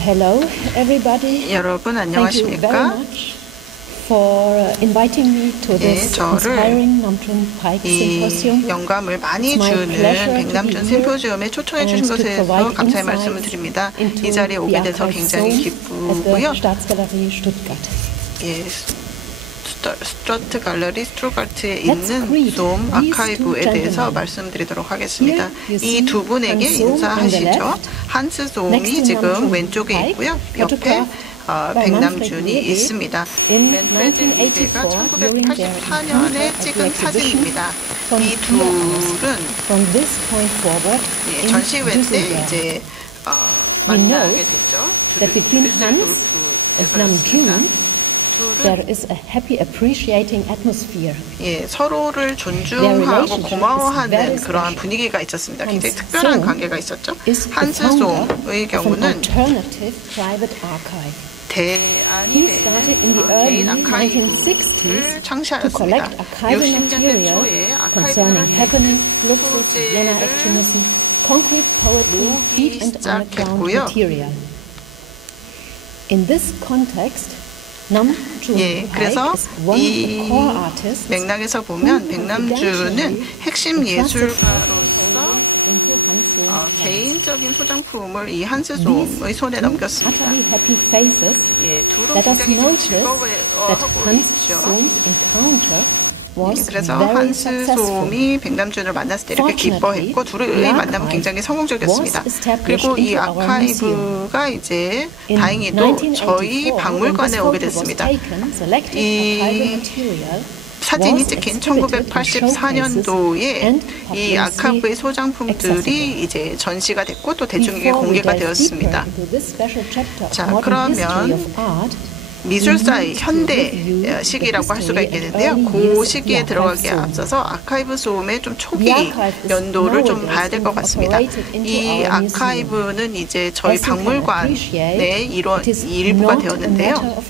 Hello, everybody. 여러분 안녕하십니까? For inviting me to this inspiring Namjoon Paik Symposium. 이 영감을 많이 주는 백남준 심포지엄에 초청해 주신 것에 대해서 감사의 말씀을 드립니다. 이 자리에 오게 돼서 굉장히 기쁘고요. 예, 스트라트 갈러리 스트루가르트에 있는 솜 아카이브에 대해서 말씀드리도록 하겠습니다. 이 두 분에게 인사하시죠. 한스 솜이 지금 왼쪽에 있고요. 옆에 백남준이 있습니다. 맨프레드 리베가 1984년에 찍은 사진입니다. 이 둘은 전시회 때 이제 만나게 됐죠. There is a happy appreciating atmosphere. 예, 서로를 존중하고 고마워하는 그러한 분위기가 있었습니다. 굉장히 특별한 관계가 있었죠. 한스 솜의 경우는 대안이 되는 개인 아카이브를 창시하였습니다. 60년대 초에 아카이브를 모으기 시작했고요. In this context, 예, 그래서 이 맥락에서 보면 백남준은 핵심 예술가로서 개인적인 소장품을 이 한스 솜의 손에 넘겼습니다. 예, 둘은 굉장히 좀 즐거워하고 있죠. 그래서 한스 솜이 백남준을 만났을 때 이렇게 기뻐했고 둘의 만남은 굉장히 성공적이었습니다. 그리고 이 아카이브가 이제 다행히도 저희 박물관에 오게 됐습니다. 이 사진이 찍힌 1984년도에 이 아카이브의 소장품들이 이제 전시가 됐고 또 대중에게 공개가 되었습니다. 자, 그러면 미술사의 현대 시기라고 할 수가 있겠는데요. 그 시기에 들어가기에 앞서서 아카이브 솜의 좀 초기 연도를 좀 봐야 될 것 같습니다. 이 아카이브는 이제 저희 박물관의 일부가 되었는데요.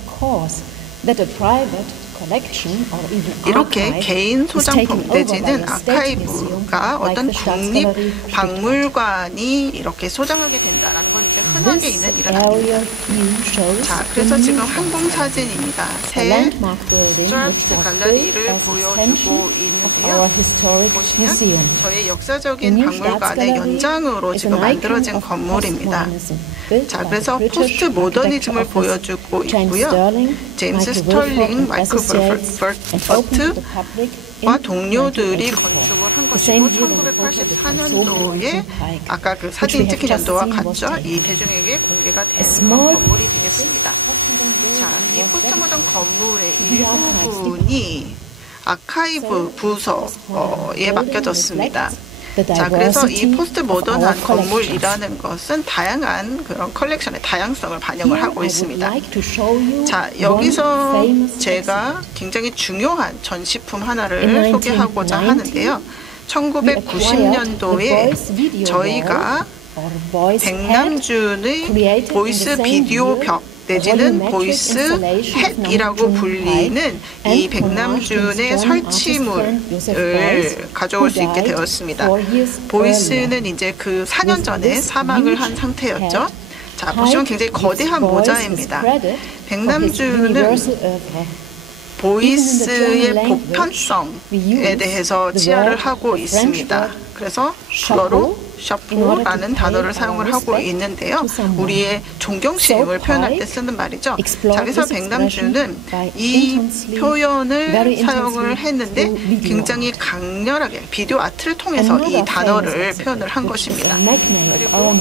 이렇게 개인 소장품 내지는 아카이브가 어떤 국립 박물관이 이렇게 소장하게 된다라는 건 이제 흔하게 있는 일은 아닙니다. 자, 그래서 지금 항공 사진입니다. 새 스트라트 갈러리를 보여주고 있는데요. 보시면 저희 역사적인 박물관의 연장으로 지금 만들어진 건물입니다. 자, 그래서 포스트 모더니즘을 보여주고 있고요. 제임스 스털링, 마이클 버트와 동료들이 건축을 한 것이고 1984년도에 아까 그 사진 찍힌 연도와 같죠? 이 대중에게 공개가 된 건물이 되겠습니다. 자, 이 포스트 모던 건물의 일부분이 아카이브 부서에 맡겨졌습니다. 자, 그래서 이 포스트 모던한 건물이라는 것은 다양한 그런 컬렉션의 다양성을 반영을 하고 있습니다. 자, 여기서 제가 굉장히 중요한 전시품 하나를 소개하고자 하는데요. 1990년도에 저희가 백남준의 보이스 비디오 벽 내지는 보이스 햇이라고 불리는 이 백남준의 설치물을 가져올 수 있게 되었습니다. 보이스는 이제 그 4년 전에 사망을 한 상태였죠. 자, 보시면 굉장히 거대한 모자입니다. 백남준은 보이스의 보편성에 대해서 치하를 하고 있습니다. 그래서 주어로 샤프라는 단어를 사용을 하고 있는데요. 우리의 존경심을 표현할 때 쓰는 말이죠. 자, 그래서 백남준은 이 표현을 사용을 했는데 굉장히 강렬하게 비디오 아트를 통해서 이 단어를 표현을 한 것입니다. 그리고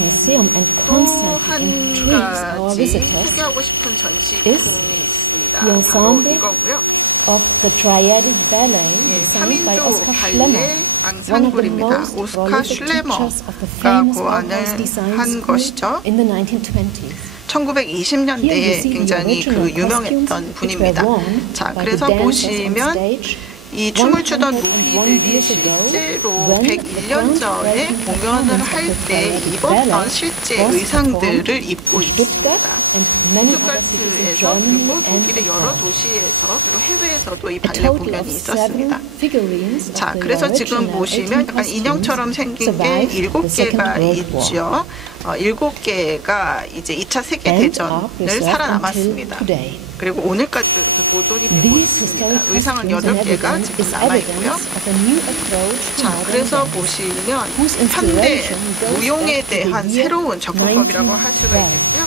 또 한 가지 소개하고 싶은 전시품이 있습니다. 바로 이거고요. 예, 3인조 발레 앙상블입니다. 오스카 슐레머가 고안을 한 것이죠. 1920년대에 굉장히 그 유명했던 분입니다. 자, 그래서 보시면 이 춤을 추던 루피들이 실제로 101년 전에 공연을 할 때 입었던 실제 의상들을 입고 있습니다. 슈투트가르트에서 그리고 독일의 여러 도시에서 그리고 해외에서도 이 발레 공연이 있었습니다. 자, 그래서 지금 보시면 약간 인형처럼 생긴 게 7개가 있죠. 7개가 이제 2차 세계대전을 살아남았습니다. 그리고 오늘까지도 이렇게 보존이 되고 있습니다. 의상은 8개가 지금 남아있고요. 자, 그래서 보시면 현대 무용에 대한 새로운 접근법이라고 할 수가 있겠고요.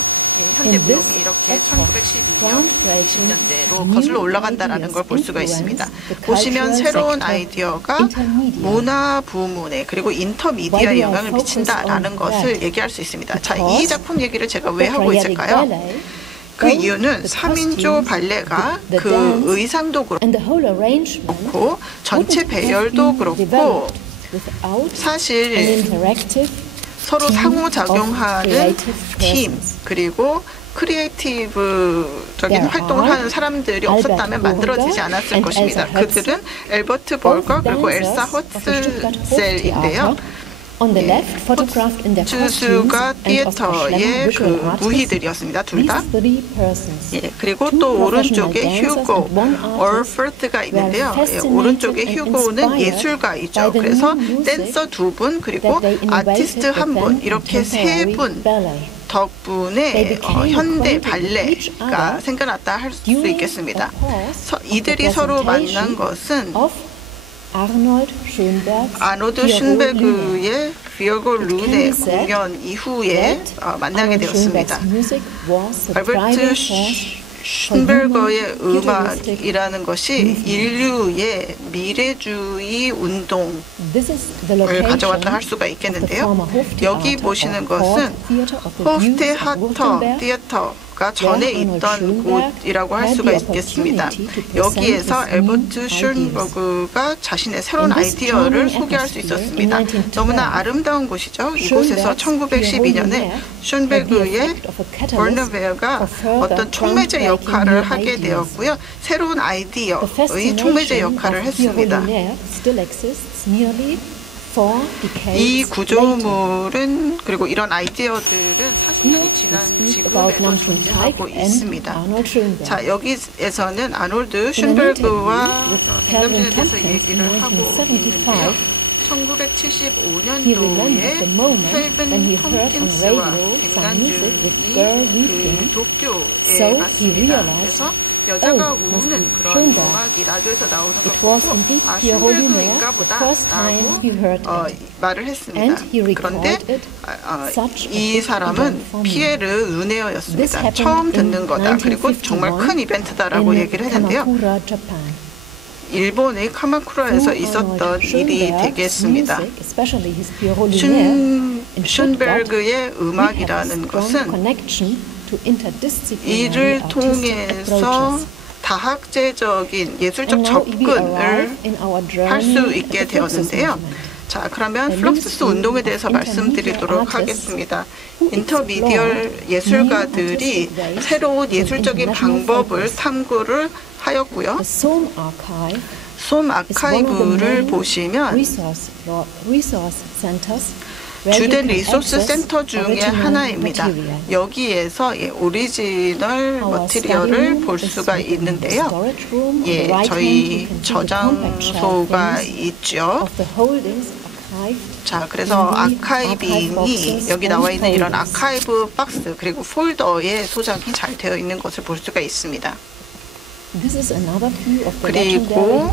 현대 무용이 이렇게 1912년, 20년대로 거슬러 올라간다는 걸 볼 수가 있습니다. 보시면 새로운 아이디어가 문화 부문에 그리고 인터미디어에 영향을 미친다라는 것을 얘기할 수 있습니다. 자, 이 작품 얘기를 제가 왜 하고 있을까요? 그 이유는 3인조 발레가 그 의상도 그렇고 전체 배열도 그렇고 사실 서로 상호작용하는 팀 그리고 크리에이티브적인 활동을 하는 사람들이 없었다면 만들어지지 않았을 것입니다. 그들은 엘버트 볼거 그리고 엘사 허츠셀인데요. 주수가 티에터의 그 무희들이었습니다. 둘 다. 예, 그리고 또 오른쪽에 휴고, 얼퍼트가 있는데요. 예, 오른쪽에 휴고는 예술가이죠. 그래서 댄서 2분 그리고 아티스트 1분 이렇게 3분 덕분에 현대 발레가 생겨났다 할 수 있겠습니다. 이들이 서로 만난 것은 아노드 슌베그의 비어고 룬의 공연 이후에 만나게 되었습니다. 알버트 슌베그의 음악이라는 것이 인류의 미래주의 운동을 가져왔다 할 수가 있겠는데요. 여기 보시는 것은 호프테하터 티에터가 전에 있던 곳이라고 할 수가 있겠습니다. 여기에서 엘버트 슌베그가 자신의 새로운 아이디어를 소개할 수 있었습니다. 너무나 아름다운 곳이죠. 이곳에서 1912년에 슌베그의 버너베어가 어떤 촉매제 역할을 하게 되었고요. 새로운 아이디어의 촉매제 역할을 했습니다. 이 구조물은 그리고 이런 아이디어들은 40년이 지난 지금에도 존재하고 있습니다. 자, 여기에서는 아놀드 슌베그와 갱남진에 대해서 얘기를 하고 있는데요. 1975년도에 켈빈 톰킨스와 갱남준이 그 도쿄에 갔습니다. 그래서 여자가 우는 그런 음악이 라디오에서 나오는 걸 보고 슌베그인가 보다 라고 말을 했습니다. 그런데 이 사람은 피에르 르네어였습니다. 처음 듣는 거다. 그리고 정말 큰 이벤트다라고 얘기를 했는데요. 일본의 카마쿠라에서 있었던 일이 되겠습니다. 슌베그의 음악이라는 것은 이를 통해서 다학제적인 예술적 접근을 할 수 있게 되었는데요. 자, 그러면 플럭스스 운동에 대해서 말씀드리도록 하겠습니다. 인터미디얼 예술가들이 새로운 예술적인 방법을 탐구를 하였고요. 솜 아카이브를 보시면 주된 리소스 센터 중에 하나입니다. 여기에서 오리지널 머티리얼을 볼 수가 있는데요. 저희 저장소가 있죠. 자, 그래서 아카이빙이 여기 나와 있는 이런 아카이브 박스 그리고 폴더에 소장이 잘 되어 있는 것을 볼 수가 있습니다. 그리고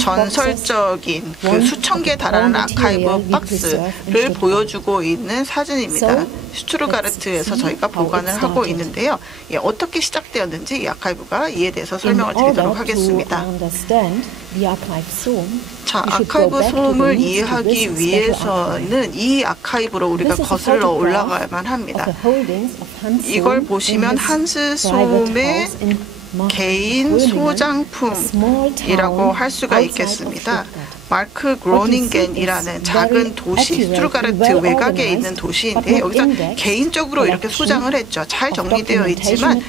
전설적인 그 수천 개 달하는 아카이브 박스를 보여주고 있는 사진입니다. 슈투르가르트에서 저희가 보관을 하고 있는데요. 어떻게 시작되었는지 이 아카이브가 이에 대해서 설명을 드리도록 하겠습니다. 자, 아카이브 솜을 이해하기 위해서는 이 아카이브로 우리가 거슬러 올라가야만 합니다. 이걸 보시면 한스 솜의 개인 소장품이라고 할 수가 있겠습니다. 마크 그로닝겐이라는 작은 도시, 슈투르가르트 외곽에 있는 도시인데 여기서 개인적으로 이렇게 소장을 했죠. 잘 정리되어 있지만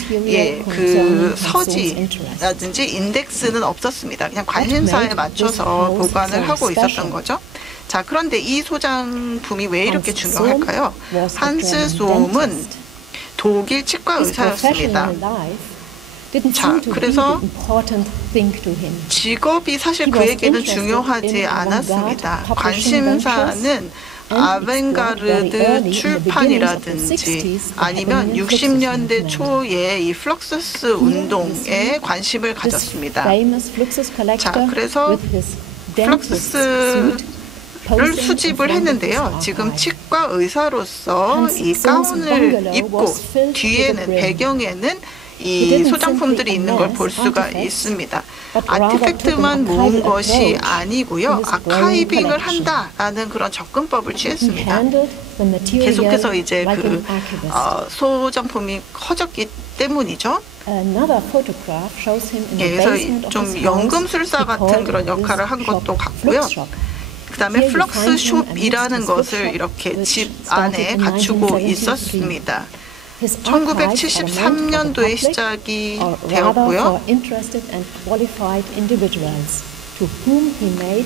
그 서지라든지 인덱스는 없었습니다. 그냥 관심사에 맞춰서 보관을 하고 있었던 거죠. 자, 그런데 이 소장품이 왜 이렇게 중요할까요? 한스 솜은 독일 치과 의사였습니다. 자, 그래서 직업이 사실 그에게는 중요하지 않았습니다. 관심사는 아벤가르드 출판이라든지 아니면 60년대 초에 이 플럭서스 운동에 관심을 가졌습니다. 자, 그래서 플럭서스를 수집을 했는데요. 지금 치과 의사로서 이 가운을 입고 뒤에는 배경에는 이 소장품들이 있는 걸 볼 수가 있습니다. 아티팩트만 모은 것이 아니고요. 아카이빙을 한다라는 그런 접근법을 취했습니다. 계속해서 이제 그 소장품이 커졌기 때문이죠. 그래서 좀 연금술사 같은 그런 역할을 한 것도 같고요. 그 다음에 플럭스숍이라는 것을 이렇게 집 안에 갖추고 있었습니다. 1973년도에 시작이 되었고요.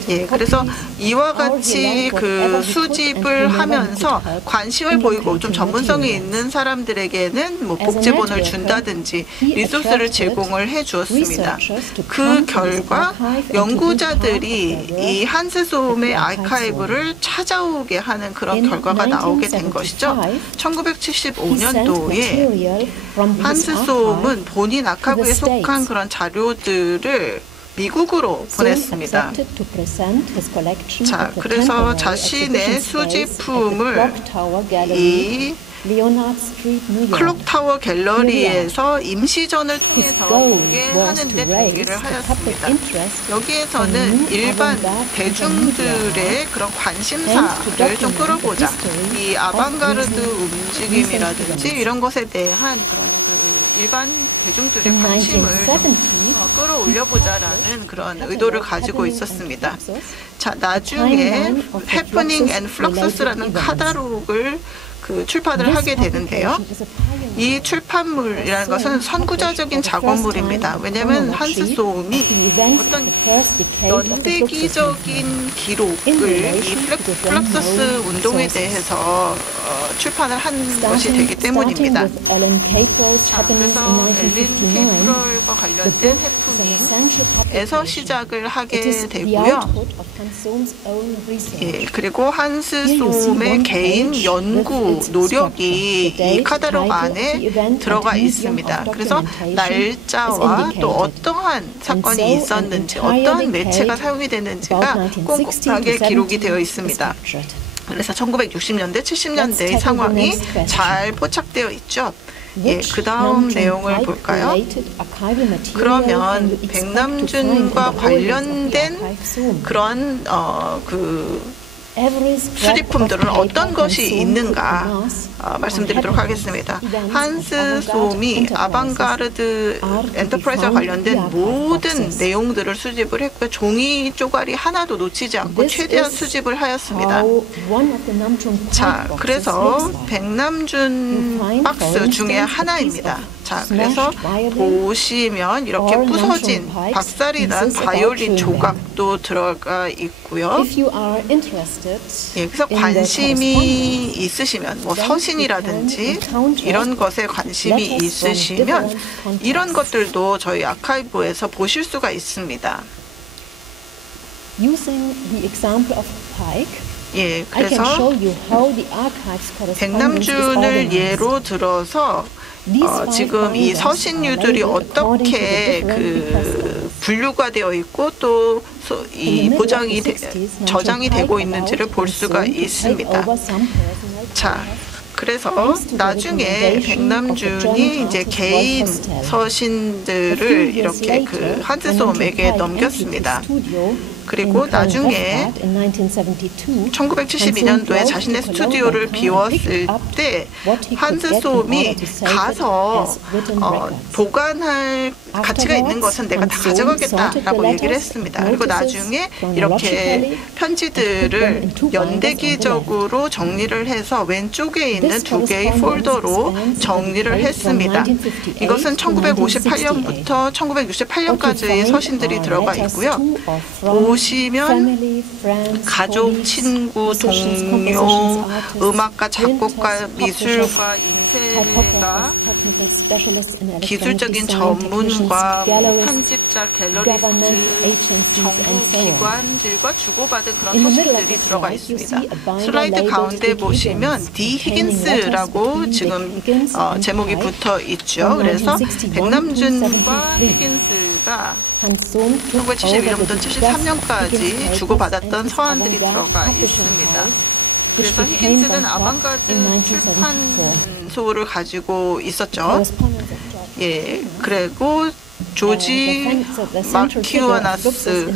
예, 그래서 이와 같이 그 수집을 하면서 관심을 보이고 좀 전문성이 있는 사람들에게는 뭐 복제본을 준다든지 리소스를 제공을 해 주었습니다. 그 결과 연구자들이 이 한스 솜의 아카이브를 찾아오게 하는 그런 결과가 나오게 된 것이죠. 1975년도에 한스 솜은 본인 아카이브에 속한 그런 자료들을 미국으로 보냈습니다. 자, 그래서 자신의 수집품을 이 클록타워 갤러리에서 임시전을 통해서 공개하는 데 동의를 하였습니다. 여기에서는 일반 대중들의 그런 관심사를 좀 끌어보자. 이 아방가르드 움직임이라든지 이런 것에 대한 그런 그 일반 대중들의 관심을 좀 끌어올려보자라는 그런 의도를 가지고 있었습니다. 자, 나중에 Happening and Fluxus라는 카탈로그를 출판을 하게 되는데요. 이 출판물이라는 것은 선구자적인 작업물입니다. 왜냐하면 한스 솜이 어떤 연대기적인 기록을 이 플럭서스 운동에 대해서 출판을 한 것이 되기 때문입니다. 자, 그래서 앨린 케이프럴과 관련된 해프닝에서 시작을 하게 되고요. 예, 그리고 한스 솜의 개인 연구 노력이 이 카탈로그 안에 들어가 있습니다. 그래서 날짜와 또 어떠한 사건이 있었는지, 어떤 매체가 사용이 됐는지가 꼼꼼하게 기록이 되어 있습니다. 그래서 1960년대, 70년대의 상황이 잘 포착되어 있죠. 예, 그 다음 내용을 볼까요? 그러면 백남준과 관련된 그런 수집품들은 어떤 것이 있는가 말씀드리도록 하겠습니다. 한스 솜이 아방가르드 엔터프라이즈와 관련된 모든 내용들을 수집을 했고요. 종이 쪼가리 하나도 놓치지 않고 최대한 수집을 하였습니다. 자, 그래서 백남준 박스 중에 하나입니다. 자, 그래서 보시면 이렇게 부서진 박살이 난 바이올린 조각도 들어가 있고요. 예, 그래서 관심이 있으시면 뭐 서신이라든지 이런 것에 관심이 있으시면 이런 것들도 저희 아카이브에서 보실 수가 있습니다. 예, 그래서 백남준을 예로 들어서 지금 이 서신류들이 어떻게 분류가 되어 있고 또 이 저장이 되고 있는지를 볼 수가 있습니다. 자, 그래서 나중에 백남준이 이제 개인 서신들을 이렇게 한스 솜에게 넘겼습니다. 그리고 나중에 1972년도에 자신의 스튜디오를 비웠을 때 한스 솜이 가서 보관할 가치가 있는 것은 내가 다 가져가겠다라고 얘기를 했습니다. 그리고 나중에 이렇게 편지들을 연대기적으로 정리를 해서 왼쪽에 있는 2개의 폴더로 정리를 했습니다. 이것은 1958년부터 1968년까지의 서신들이 들어가 있고요. 보시면 가족, 친구, 동료, 음악가, 작곡가, 미술가, 인쇄가, 기술적인 전문가, 편집자, 갤러리스트, 정부 기관들과 주고받은 그런 서신들이 들어가 있습니다. 슬라이드 가운데 보시면 D. 히긴스라고 지금 제목이 붙어 있죠. 그래서 백남준과 히긴스가 1971년부터 73년까지 주고받았던 서한들이 들어가 있습니다. 그래서 히긴스는 아방가드 출판소를 가지고 있었죠. 예, 그리고 조지 마키오나스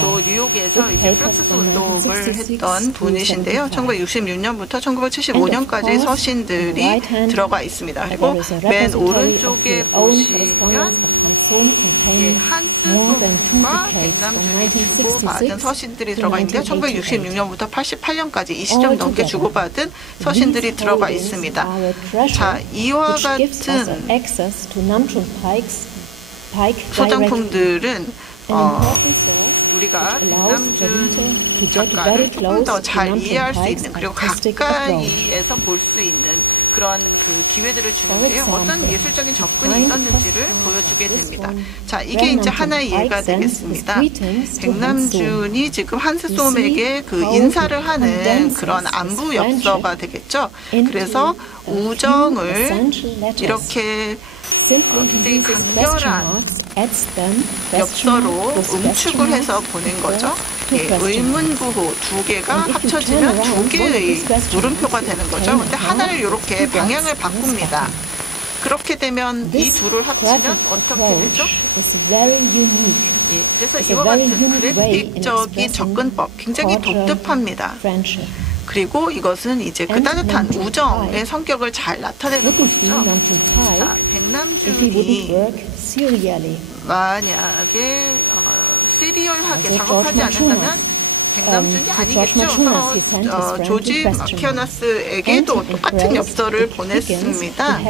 또 뉴욕에서 이제 플럭서스 운동을 했던 분이신데요. 1966년부터 1975년까지 서신들이 들어가 있습니다. 그리고 맨 오른쪽에 보시면 한스솜과 백남준이 주고받은 서신들이 들어가 있는데요. 1966년부터 88년까지 20년 넘게 주고받은 서신들이 들어가 있습니다. 자, 이와 같은 소장품들은 우리가 백남준 작가를 조금 더 잘 이해할 수 있는, 그리고 가까이에서 볼 수 있는 그런 그 기회들을 주는데요. 어떤 예술적인 접근이 있었는지를 보여주게 됩니다. 자, 이게 이제 하나의 예가 되겠습니다. 백남준이 지금 한스솜에게 그 인사를 하는 그런 안부 엽서가 되겠죠. 그래서 우정을 이렇게 굉장히 간결한 엽서로 응축을 해서 보낸 거죠. 예, 의문부호 두 개가 합쳐지면 두 개의 물음표가 되는 거죠. 근데 하나를 이렇게 방향을 바꿉니다. 그렇게 되면 이 둘을 합치면 어떻게 되죠? 예, 그래서 이와 같은 그래픽적인 접근법, 굉장히 독특합니다. 그리고 이것은 이제 그 따뜻한 우정의 성격을 잘 나타내는 것이죠. 자, 백남준이 만약에 시리얼하게 작업하지 않는다면 백남준이 아니겠죠. 조지 마키오나스에게도 똑같은 엽서를 보냈습니다.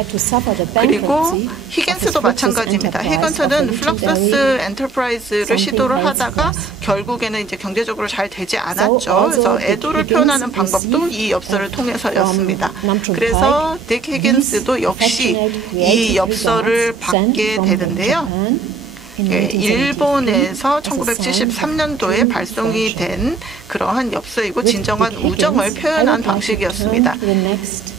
그리고 히긴스도 마찬가지입니다. 히긴스는 플럭서스 엔터프라이즈를 시도를 하다가 결국에는 이제 경제적으로 잘 되지 않았죠. 그래서 애도를 표현하는 방법도 이 엽서를 통해서였습니다. 그래서 딕 히긴스도 역시 이 엽서를 받게 되는데요. 예, 일본에서 1973년도에 발송이 된 그러한 엽서이고 진정한 우정을 표현한 방식이었습니다.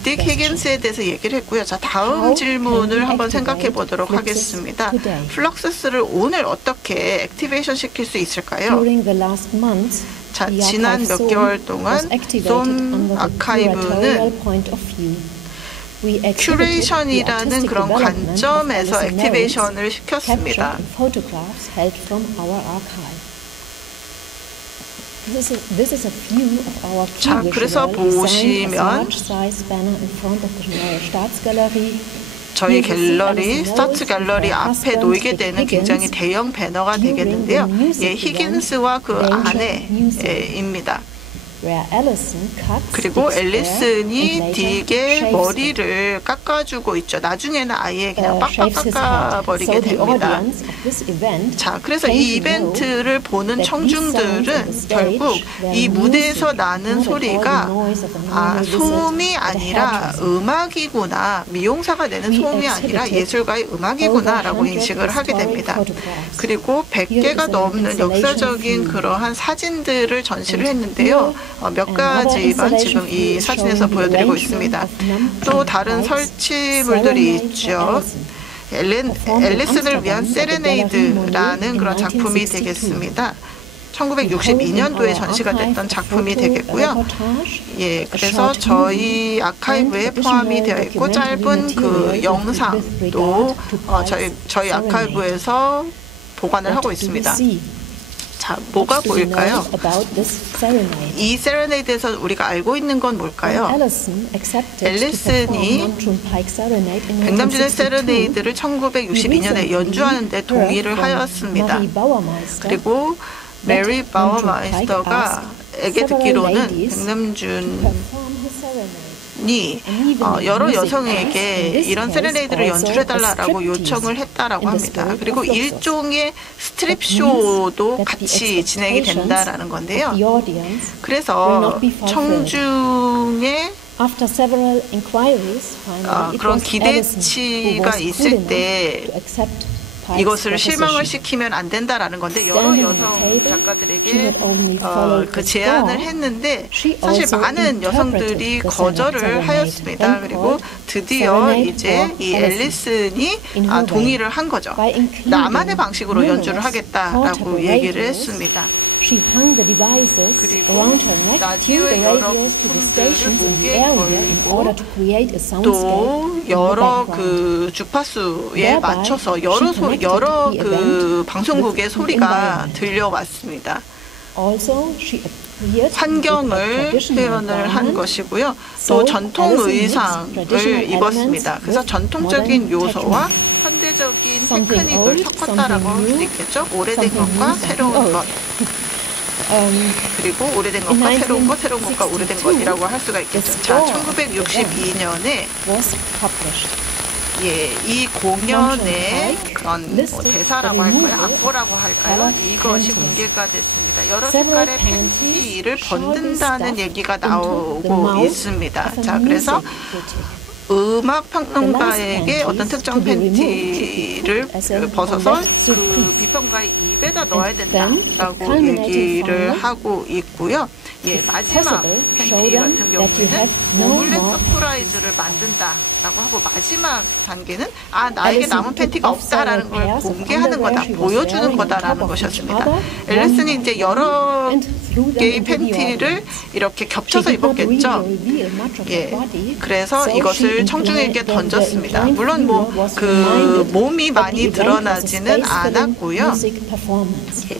딕 히긴스에 대해서 얘기를 했고요. 자, 다음 질문을 한번 생각해 보도록 하겠습니다. 플럭서스를 오늘 어떻게 액티베이션 시킬 수 있을까요? 자, 지난 몇 개월 동안 솜 아카이브는 큐레이션이라는 그런 관점에서 액티베이션을 시켰습니다. 자, 그래서 보시면 저희 갤러리, 스타츠 갤러리 앞에 놓이게 되는 굉장히 대형 배너가 되겠는데요. 예, 히긴스와 그 아내입니다. 그리고 앨리슨이 딕의 머리를 깎아주고 있죠. 나중에는 아예 그냥 빡빡 깎아버리게 됩니다. 자, 그래서 이 이벤트를 보는 청중들은 결국 이 무대에서 나는 소리가 소음이 아니라 음악이구나, 미용사가 내는 소음이 아니라 예술가의 음악이구나 라고 인식을 하게 됩니다. 그리고 100개가 넘는 역사적인 그러한 사진들을 전시를 했는데요. 몇 가지만 지금 이 사진에서 보여드리고 있습니다. 또 다른 설치물들이 있죠. 앨리슨을 위한 세레네이드라는 그런 작품이 되겠습니다. 1962년도에 전시가 됐던 작품이 되겠고요. 예, 그래서 저희 아카이브에 포함이 되어 있고 짧은 그 영상도 저희 아카이브에서 보관을 하고 있습니다. 자, 뭐가 보일까요? 이 세레네이드에서 우리가 알고 있는 건 뭘까요? 앨리슨이 백남준의 세레네이드를 1962년에 연주하는 데 동의를 하였습니다. 그리고 메리 바워마이스터가 에게 듣기로는 백남준 여러 여성에게 이런 세레네이드를 연주해달라고 요청을 했다라고 합니다. 그리고 일종의 스트립 쇼도 같이 진행이 된다라는 건데요. 그래서 청중의 그런 기대치가 있을 때 이것을 실망을 시키면 안 된다라는 건데 여러 여성 작가들에게 그 제안을 했는데 사실 많은 여성들이 거절을 하였습니다. 그리고 드디어 이제 이 앨리슨이 동의를 한 거죠. 나만의 방식으로 연주를 하겠다라고 얘기를 했습니다. 그리고 라디오의 여러 부품들을 목에 걸고 또 여러 그 주파수에 맞춰서 여러 그 방송국의 소리가 들려왔습니다. 환경을 표현을 한 것이고요. 또 전통 의상을 입었습니다. 그래서 전통적인 요소와 현대적인 테크닉을 섞었다라고 할 수 있겠죠. 오래된 것과 새로운 것. 그리고 오래된 것과 새로운 것, 새로운 것과 오래된 것이라고 할 수가 있겠죠. 자, 1962년에 이 공연의 그런 대사라고 할까요? 악보라고 할까요? 이것이 공개가 됐습니다. 여러 색깔의 팬티를 벗는다는 얘기가 나오고 있습니다. 자, 그래서 음악 평론가에게 어떤 특정 팬티를 벗어서 그 비평가의 입에다 넣어야 된다라고 얘기를 하고 있고요. 마지막 팬티 같은 경우에는 몰래 서프라이즈를 만든다라고 하고 마지막 단계는 나에게 남은 팬티가 없다라는 걸 공개하는 거다, 보여주는 거다라는 것이었습니다. 앨리슨이 이제 여러 개의 팬티를 이렇게 겹쳐서 입었겠죠. 그래서 이것을 청중에게 던졌습니다. 물론 그 몸이 많이 드러나지는 않았고요.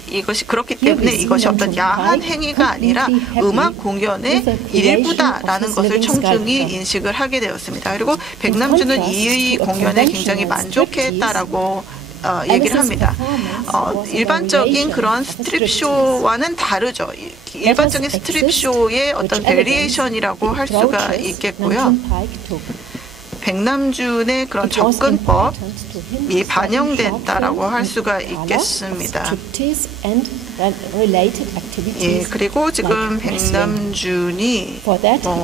이것이 그렇기 때문에 이것이 어떤 야한 행위가 아니라 음악 공연의 일부다라는 것을 청중이 인식을 하게 되었습니다. 그리고 백남주는 이 공연에 굉장히 만족했다라고 얘기를 합니다. 일반적인 그런 스트립 쇼와는 다르죠. 일반적인 스트립 쇼의 어떤 베리에이션이라고 할 수가 있겠고요. 백남준의 그런 접근법이 반영됐다라고 할 수가 있겠습니다. 그리고 지금 백남준이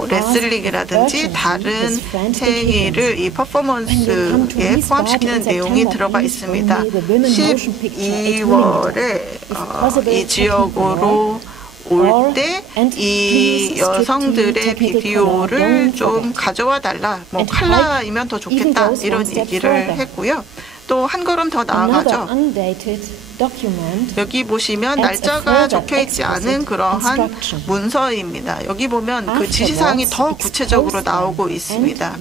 레슬링이라든지 다른 행위를 이 퍼포먼스에 포함시키는 내용이 들어가 있습니다. 12월에 이 지역으로 올 때 이 여성들의 비디오를 좀 가져와 달라, 칼라이면 더 좋겠다, 이런 얘기를 했고요. 또 한 걸음 더 나아가죠. 여기 보시면 날짜가 적혀있지 않은 그러한 문서입니다. 여기 보면 그 지시사항이 더 구체적으로 나오고 있습니다.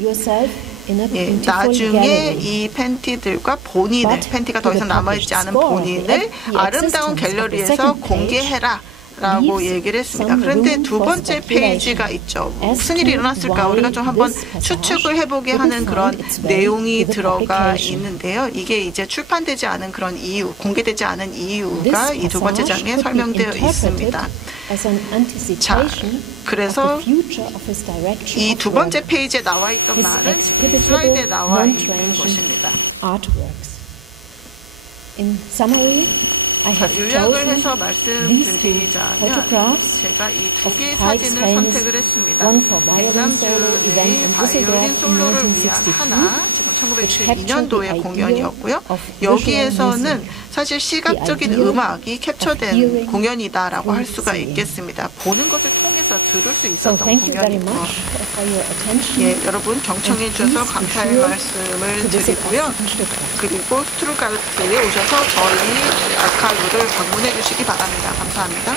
나중에 이 팬티들과 본인을, 팬티가 더 이상 남아있지 않은 본인을 아름다운 갤러리에서 공개해라 라고 얘기를 했습니다. 그런데 두 번째 페이지가 있죠. 무슨 일이 일어났을까? 우리가 좀 한번 추측을 해보게 하는 그런 내용이 들어가 있는데요. 이게 이제 출판되지 않은 그런 이유, 공개되지 않은 이유가 이 두 번째 장에 설명되어 있습니다. 자, 그래서 이 두 번째 페이지에 나와 있던 말은 지금 이 슬라이드에 나와 있는 것입니다. 요약을 해서 말씀드리자면 제가 이 두 개의 사진을 선택을 했습니다. 백남준의 바이올린 솔로를 위한 하나, 지금 1962년도의 공연이었고요. 여기에서는 사실 시각적인 음악이 캡처된 공연이다라고 할 수가 있겠습니다. 보는 것을 통해서 들을 수 있었던 공연이고, 여러분 경청해 주셔서 감사의 말씀을 드리고요. 그리고 스투르가르트에 오셔서 저희 아카이브를 방문해 주시기 바랍니다. 감사합니다.